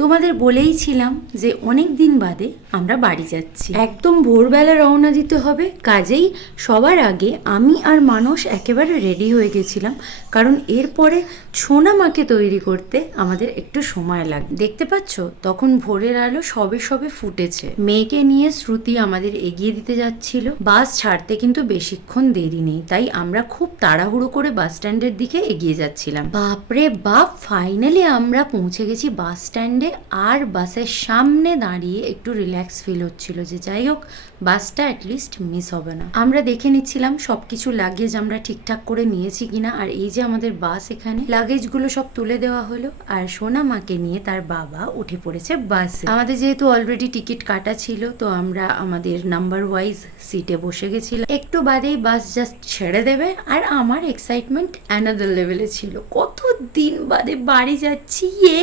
তোমাদের বলেইছিলাম যে অনেক দিন বাদে আমরা বাড়ি যাচ্ছি, একদম ভোরবেলা রওনা দিতে হবে। কাজেই সবার আগে আমি আর মানস একেবারে রেডি হয়ে গেছিলাম, কারণ এরপরে সোনা মাকে তৈরি করতে আমাদের একটু সময় লাগবে। দেখতে পাচ্ছ তখন ভোরের আলো সবে সবে ফুটেছে। মেয়েকে নিয়ে শ্রুতি আমাদের এগিয়ে দিতে যাচ্ছিল। বাস ছাড়তে কিন্তু বেশিক্ষণ দেরি নেই, তাই আমরা খুব তাড়াহুড়ো করে বাস স্ট্যান্ডের দিকে এগিয়ে যাচ্ছিলাম। বাপরে বাপ, ফাইনালি আমরা পৌঁছে গেছি বাস স্ট্যান্ডে। আর বাসের সামনে দাঁড়িয়ে একটু রিল্যাক্স ফিল হচ্ছিল যে যাই হোক বাসটা অ্যাটলিস্ট মিস হবে না। আমরা দেখে নিচ্ছিলাম সবকিছু লাগেজ আমরা ঠিকঠাক করে নিয়েছি কিনা। আর এই যে আমাদের বাস, এখানে লাগেজগুলো সব তুলে দেওয়া হলো আর সোনা মাকে নিয়ে তার বাবা উঠে পড়েছে বাসে। আমাদের যেহেতু অলরেডি টিকিট কাটা ছিল, তো আমরা আমাদের নাম্বার ওয়াইজ সিটে বসে গেছিলাম। একটু বাদেই বাস জাস্ট ছেড়ে দেবে আর আমার এক্সাইটমেন্ট অ্যানাদার লেভেলে ছিল। কত দিন বাদে বাড়ি যাচ্ছি, ইয়ে।